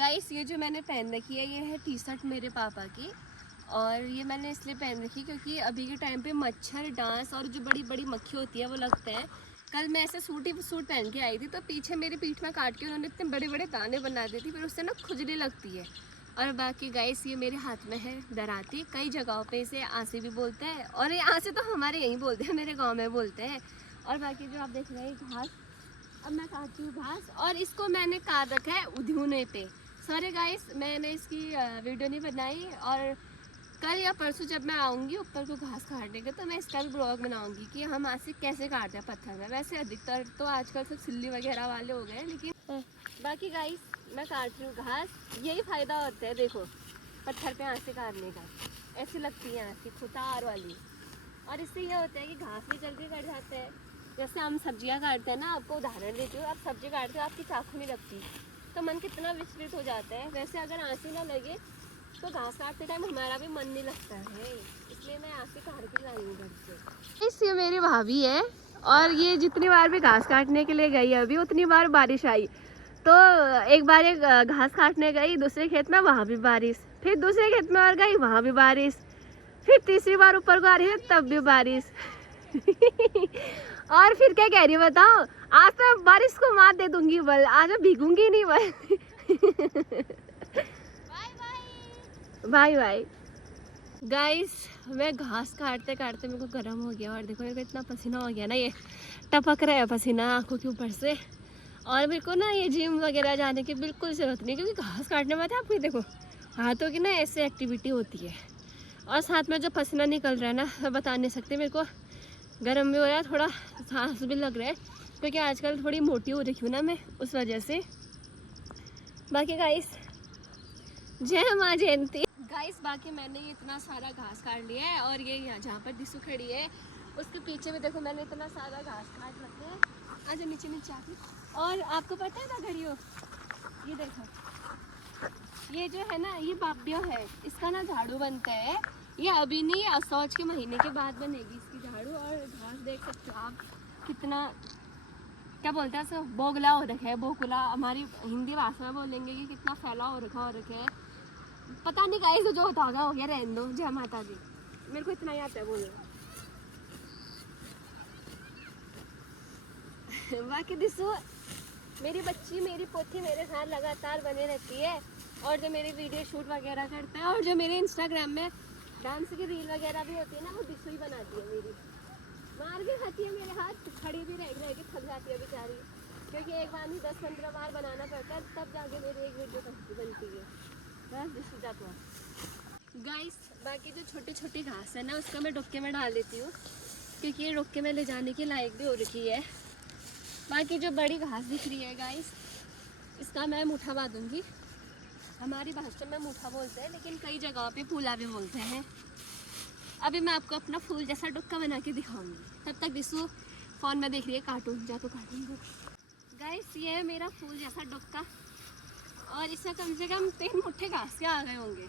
Guys ये जो मैंने पहन रखी है ये है टी शर्ट मेरे पापा की, और ये मैंने इसलिए पहन रखी क्योंकि अभी के टाइम पे मच्छर डांस और जो बड़ी बड़ी मक्खी होती है वो लगते हैं। कल मैं ऐसे सूट पहन के आई थी तो पीछे मेरी पीठ में काट के उन्होंने इतने बड़े बड़े दाने बना दी थी, फिर उससे ना खुजली लगती है। और बाकी गाइस ये मेरे हाथ में है दराती, कई जगहों पे इसे आंसी भी बोलते हैं, और ये आंसी तो हमारे यहीं बोलते हैं, मेरे गाँव में बोलते हैं। और बाकी जो आप देख रहे हैं घास, अब मैं काटती हूँ घास और इसको मैंने काट रखा है उधूने पे। सॉरी गाइस मैंने इसकी वीडियो नहीं बनाई, और कल या परसों जब मैं आऊँगी ऊपर को घास काटने के तो मैं इसका भी ब्लॉग बनाऊँगी कि हम आंसी कैसे काटते हैं पत्थर में। वैसे अधिकतर तो आजकल सब सिल्ली वगैरह वाले हो गए, लेकिन बाकी गाइस मैं काट रही हूँ घास। यही फ़ायदा होता है देखो पत्थर पे आंसी काटने का, ऐसी लगती है आंसी खुतार वाली, और इससे यह होता है कि घास भी जल्दी कट जाते हैं। जैसे हम सब्जियां काटते हैं ना, आपको उदाहरण देती हूँ, आप सब्जी काटते हो आपकी चाकू नहीं लगती तो मन कितना विचलित हो जाता है। वैसे अगर आंसी ना लगे तो घास काटते टाइम हमारा भी मन नहीं लगता है, इसलिए मैं आंसी काट के लाई हूँ घर से। ये मेरी भाभी है और ये जितनी बार भी घास काटने के लिए गई अभी उतनी बार बारिश आई। तो एक बार एक घास काटने गई दूसरे खेत में, वहाँ भी बारिश, फिर दूसरे खेत में और गई वहाँ भी बारिश, फिर तीसरी बार ऊपर को आ रही है तब भी बारिश। और फिर क्या कह रही है बताओ, आज तो बारिश को मार दे दूंगी बल, आज मैं भीगूंगी नहीं बल। Bye bye guys. मैं घास काटते काटते मेरे को गर्म हो गया, और देखो मेरे को इतना पसीना हो गया ना, ये टपक रहा है पसीना आंखों के ऊपर से। और मेरे को ना ये जिम वगैरह जाने की बिल्कुल जरूरत नहीं, क्योंकि घास काटने में आपको देखो हाथों की ना ऐसे एक्टिविटी होती है, और साथ में जो पसीना निकल रहा है ना मैं बता नहीं सकती। मेरे को गर्म भी हो रहा है, थोड़ा सांस भी लग रहा है, क्योंकि आजकल थोड़ी मोटी हो रही हूँ ना मैं, उस वजह से। बाकी गाइस जय माँ जयंती। गाइस बाकी मैंने ये इतना सारा घास काट लिया है, और ये यहाँ जहाँ पर दिसू खड़ी है उसके पीछे भी देखो मैंने इतना सारा घास काट रखा है। आज नीचे नीचे आती। और आपको पता है ना घड़ियों, ये देखो ये जो है ना ये बाबियो है, इसका ना झाड़ू बनता है। ये अभी नहीं, असौच के महीने के बाद बनेगी इसकी झाड़ू। और घास देख सकते हो आप कितना, क्या बोलते हैं सर, बोगला हो रखा है, बोकुला हमारी हिंदी भाषा में बोलेंगे कि कितना फैला हो रखा है। पता नहीं गाइस जो होता होगा हो गया, रहने दो। जय माता दी, मेरे को इतना ही आता है बोलने। बाकी दिसो मेरी बच्ची मेरी पोथी मेरे साथ लगातार बने रहती है, और जो मेरी वीडियो शूट वगैरह करता है, और जो मेरे इंस्टाग्राम में डांस की रील वगैरह भी होती है ना, वो दिसो ही बनाती है मेरी। मार भी खाती है मेरे हाथ, खड़ी भी रह के थक जाती है बेचारी, क्योंकि एक बार नहीं 10-15 बार बनाना पड़ता है तब जाके मेरी एक वीडियो बनती है। बस दिस जाता गाइस। बाकी जो छोटी छोटी घास है ना उसका मैं डुक्के में डाल देती हूँ, क्योंकि ये डुक्के में ले जाने के लायक भी हो रखी है। बाकी जो बड़ी घास दिख रही है गाइस, इसका मैं मूठा बांधूंगी। हमारी भाषा में मूठा बोलते हैं, लेकिन कई जगहों पे फूला भी बोलते हैं। अभी मैं आपको अपना फूल जैसा डुक्का बना के दिखाऊंगी, तब तक दिसू फ़ोन में देख रही है कार्टून, जा तो कार्टून को। गाइस ये है मेरा फूल जैसा डुक्का, और इसमें कम से कम 3 मुट्ठे घास के आ गए होंगे।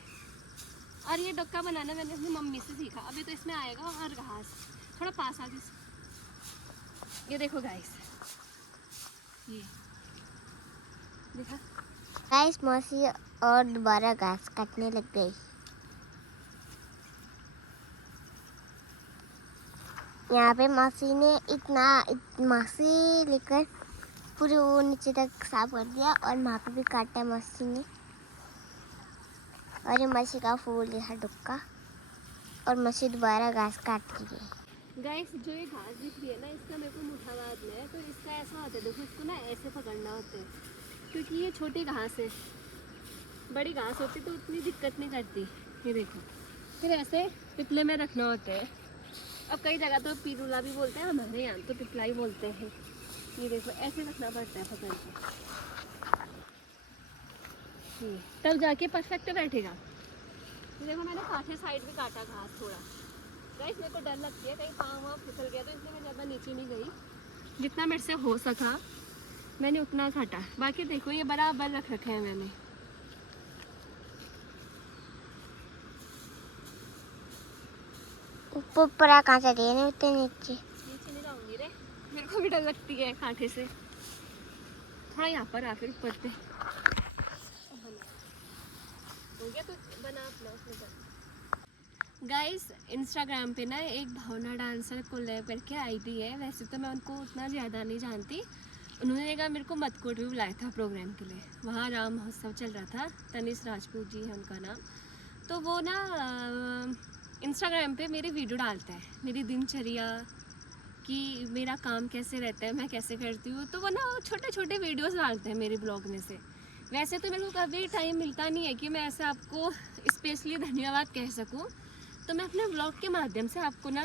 और ये डुक्का बनाना मैंने अपनी मम्मी से सीखा। अभी तो इसमें आएगा और घास थोड़ा पास आ गई। ये देखो गाइस, ये देखा गाइस मौसी और दोबारा घास काटने लग गई। यहाँ पे मौसी ने मौसी लेकर पूरे वो नीचे तक साफ कर दिया, और वहाँ पे भी काटा मौसी ने। और ये मौसी का फूल जैसा डुक्का, और मौसी दोबारा घास काट रही है। गाइस जो ये घास दिख रही है ना, इसका मेरे को मुठा बांधना है। तो इसका ऐसा होता है, देखो इसको ना ऐसे पकड़ना होता है, क्योंकि ये छोटी घास है। बड़ी घास होती तो उतनी दिक्कत नहीं करती। ये देखो फिर ऐसे पिपले में रखना होता है। अब कई जगह तो पिरुला भी बोलते हैं, हमारे यहाँ तो पिपला ही बोलते हैं। ये देखो ऐसे रखना पड़ता है पकड़ के, तब जाके परफेक्ट बैठेगा। देखो मैंने काफी साइड भी काटा घास थोड़ा। गाइस मेरे को डर लगती है कहीं पाँव वहाँ फिसल गया, तो इसलिए मैं ज़्यादा नीचे नहीं गई। जितना मेरे से हो सका मैंने उतना काटा। बाकी देखो ये बराबर रख रखे हैं मैंने। ऊपर कहाँ से रहे नीचे नीचे नहीं जाऊंगी रे, मेरे को भी डर लगती है कांटे से। थोड़ा यहाँ पर आ फिर ऊपर पे। गाइस इंस्टाग्राम पे ना एक भावना डांसर कोलैब करके आईडी है, वैसे तो मैं उनको उतना ज़्यादा नहीं जानती। उन्होंने कहा मेरे को मटकोट भी बुलाया था प्रोग्राम के लिए, वहाँ राम महोत्सव चल रहा था। तनिष राजपूत जी है उनका नाम। तो वो ना इंस्टाग्राम पे मेरी वीडियो डालता है, मेरी दिनचर्या कि मेरा काम कैसे रहता है, मैं कैसे करती हूँ। तो वो ना छोटे छोटे वीडियोस डालते हैं मेरे ब्लॉग में से। वैसे तो मेरे को कभी टाइम मिलता नहीं है कि मैं ऐसे आपको स्पेशली धन्यवाद कह सकूँ, तो मैं अपने ब्लॉग के माध्यम से आपको ना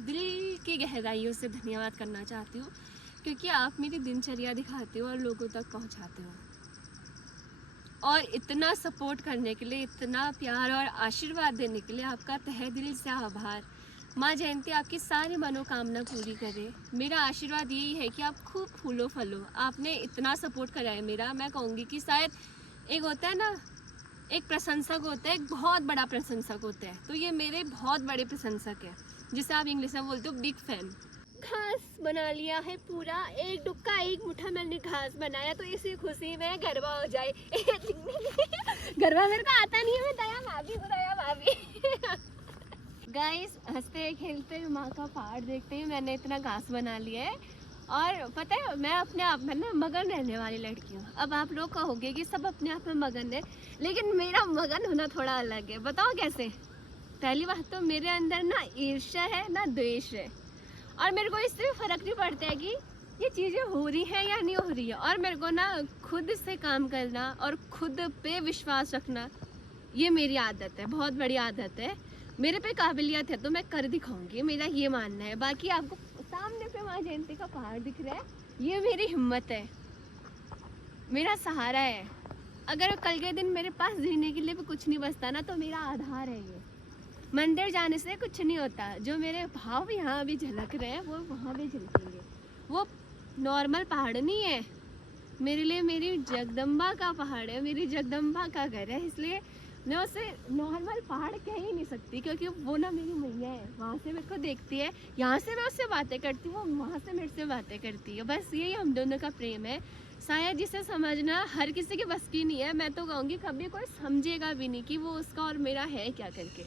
दिल की गहराइयों से धन्यवाद करना चाहती हूँ, क्योंकि आप मेरी दिनचर्या दिखाते हो और लोगों तक पहुँचाते हो। और इतना सपोर्ट करने के लिए, इतना प्यार और आशीर्वाद देने के लिए आपका तहे दिल से आभार। माँ जयंती आपकी सारी मनोकामना पूरी करे। मेरा आशीर्वाद यही है कि आप खूब फूलो फलो। आपने इतना सपोर्ट करा है मेरा, मैं कहूँगी कि शायद एक होता है ना, एक प्रशंसक होता है, एक बहुत बड़ा प्रशंसक होता है, तो ये मेरे बहुत बड़े प्रशंसक है, जिसे आप इंग्लिश में बोलते हो बिग फैन। घास बना लिया है पूरा, एक डुक्का एक मुट्ठा मैंने घास बनाया, तो इसी खुशी में गरबा हो जाए। गरबा मेरे को आता नहीं है, मैं दया भाभी गाइस हंसते खेलते माँ का पहाड़ देखते ही मैंने इतना घास बना लिया है। और पता है मैं अपने आप में ना मगन रहने वाली लड़की हूँ। अब आप लोग कहोगे कि सब अपने आप में मगन है, लेकिन मेरा मगन होना थोड़ा अलग है। बताओ कैसे? पहली बात तो मेरे अंदर ना ईर्ष्या है ना द्वेष है, और मेरे को इससे भी फर्क नहीं पड़ता है कि ये चीज़ें हो रही हैं या नहीं हो रही है। और मेरे को ना खुद से काम करना और खुद पे विश्वास रखना, ये मेरी आदत है, बहुत बड़ी आदत है। मेरे पे काबिलियत है तो मैं कर दिखाऊंगी, मेरा ये मानना है। बाकी आपको सामने पे माँ जयंती का पहाड़ दिख रहा है, ये मेरी हिम्मत है, मेरा सहारा है। अगर कल के दिन मेरे पास जीने के लिए भी कुछ नहीं बचता ना, तो मेरा आधार है ये। मंदिर जाने से कुछ नहीं होता, जो मेरे भाव यहाँ भी झलक रहे हैं वो वहाँ भी झलकेंगे। वो नॉर्मल पहाड़ नहीं है मेरे लिए, मेरी जगदम्बा का पहाड़ है, मेरी जगदम्बा का घर है। इसलिए मैं उसे नॉर्मल पहाड़ कह ही नहीं सकती, क्योंकि वो ना मेरी मैया है, वहाँ से मेरे को देखती है, यहाँ से मैं उससे बातें करती हूँ, वो वहाँ से मेरे से बातें करती है। बस यही हम दोनों का प्रेम है। शायद जिसे समझना हर किसी के बस की नहीं है। मैं तो कहूँगी कभी कोई समझेगा भी नहीं कि वो उसका और मेरा है क्या करके।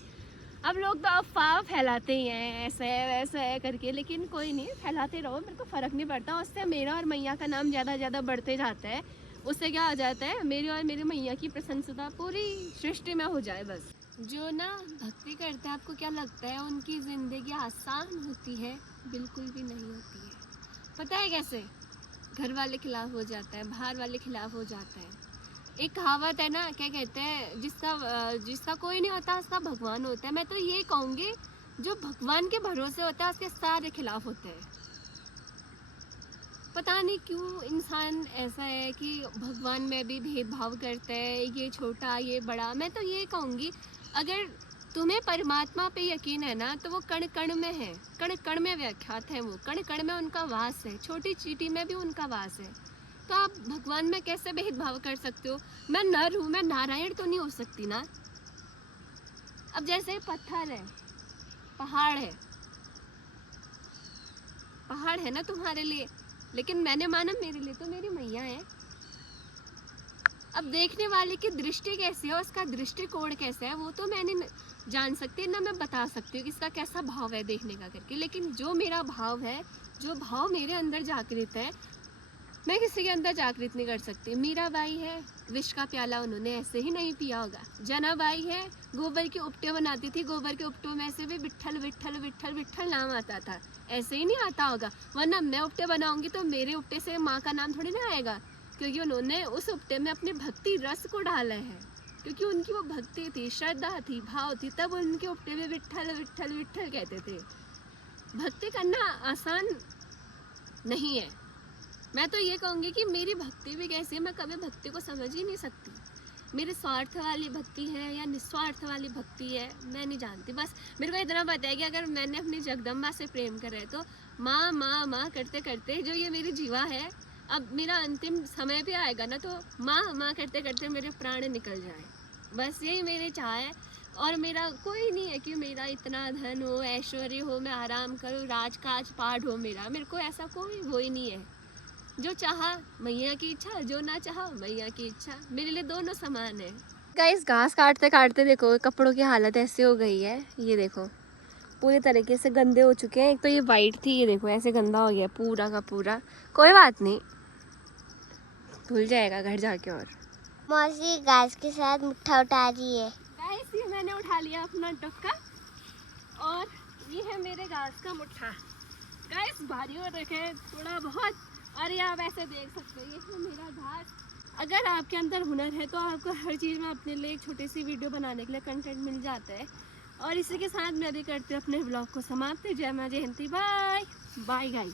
अब लोग तो अफवाह फैलाते ही हैं, ऐसा है वैसा है करके, लेकिन कोई नहीं, फैलाते रहो, मेरे को फ़र्क नहीं पड़ता। उससे मेरा और मैया का नाम ज़्यादा ज़्यादा बढ़ते जाता है। उससे क्या हो जाता है, मेरी और मेरी मैया की प्रशंसता पूरी सृष्टि में हो जाए बस। जो ना भक्ति करते हैं, आपको क्या लगता है उनकी ज़िंदगी आसान होती है? बिल्कुल भी नहीं होती है। पता है कैसे? घर वाले खिलाफ हो जाता है, बाहर वाले खिलाफ हो जाता है। एक कहावत है ना, क्या कहते हैं, जिसका कोई नहीं होता उसका भगवान होता है। मैं तो ये कहूँगी जो भगवान के भरोसे होता है उसके सारे खिलाफ होते हैं। पता नहीं क्यों इंसान ऐसा है कि भगवान में भी भेदभाव करता है, ये छोटा ये बड़ा। मैं तो ये कहूँगी अगर तुम्हें परमात्मा पे यकीन है ना, तो वो कण कण में है, कण कण में व्याख्यात है, वो कण कण में उनका वास है, छोटी चींटी में भी उनका वास है। तो आप भगवान में कैसे भेदभाव कर सकते हो? मैं नर हूँ, मैं नारायण तो नहीं हो सकती ना। अब जैसे पत्थर है, पहाड़ है ना तुम्हारे लिए, लेकिन मैंने माना मेरे लिए तो मेरी मैया है। अब देखने वाले की दृष्टि कैसी है, उसका दृष्टिकोण कैसा है, वो तो मैंने जान सकती ना, मैं बता सकती हूँ कि इसका कैसा भाव है देखने का करके। लेकिन जो मेरा भाव है, जो भाव मेरे अंदर जागृत है, मैं किसी के अंदर जागृत नहीं कर सकती। मीराबाई है, विष का प्याला उन्होंने ऐसे ही नहीं पिया होगा। जनाबाई है, गोबर के उपटे बनाती थी, गोबर के उपटों में से भी विट्ठल विट्ठल विट्ठल विट्ठल नाम आता था, ऐसे ही नहीं आता होगा। वरना मैं उपटे बनाऊंगी तो मेरे उपटे से माँ का नाम थोड़ी ना आएगा, क्योंकि उन्होंने उस उपटे में अपने भक्ति रस को डाला है, क्योंकि उनकी वो भक्ति थी, श्रद्धा थी, भाव थी, तब उनके उपटे में विट्ठल विट्ठल विट्ठल कहते थे। भक्ति करना आसान नहीं है। मैं तो ये कहूँगी कि मेरी भक्ति भी कैसी है, मैं कभी भक्ति को समझ ही नहीं सकती। मेरे स्वार्थ वाली भक्ति है या निस्वार्थ वाली भक्ति है, मैं नहीं जानती। बस मेरे को इतना पता है कि अगर मैंने अपनी जगदम्बा से प्रेम करा है, तो माँ माँ माँ करते करते जो ये मेरी जीवा है, अब मेरा अंतिम समय भी आएगा ना, तो माँ माँ करते करते मेरे प्राण निकल जाए। बस यही मेरी चाह है। और मेरा कोई नहीं है कि मेरा इतना धन हो, ऐश्वर्य हो, मैं आराम करूँ, राजकाज पाठ हो मेरे को ऐसा कोई वो ही नहीं है। जो चाहा मैया की इच्छा, जो ना चाहा मैया की इच्छा, मेरे लिए दोनों समान है। गाइस घास काटते काटते देखो कपड़ों की हालत ऐसे हो गई है, ये देखो पूरे तरीके से गंदे हो चुके हैं। एक तो ये वाइट थी, ये देखो ऐसे गंदा हो गया पूरा का पूरा। कोई बात नहीं, धुल जाएगा घर जाके। और मौसी घास के साथ मुट्ठा उठा रही है। गाइस ये मैंने उठा लिया अपना डक्का और ये है मेरे घास का मुट्ठा। गाइस भारी हो रखे है थोड़ा बहुत, और ये आप ऐसे देख सकते हो ये है मेरा घास। अगर आपके अंदर हुनर है तो आपको हर चीज़ में अपने लिए एक छोटी सी वीडियो बनाने के लिए कंटेंट मिल जाता है। और इसी के साथ मैं भी करती हूँ अपने ब्लॉग को समाप्त। जय मां जयंती, बाय बाय गाइस।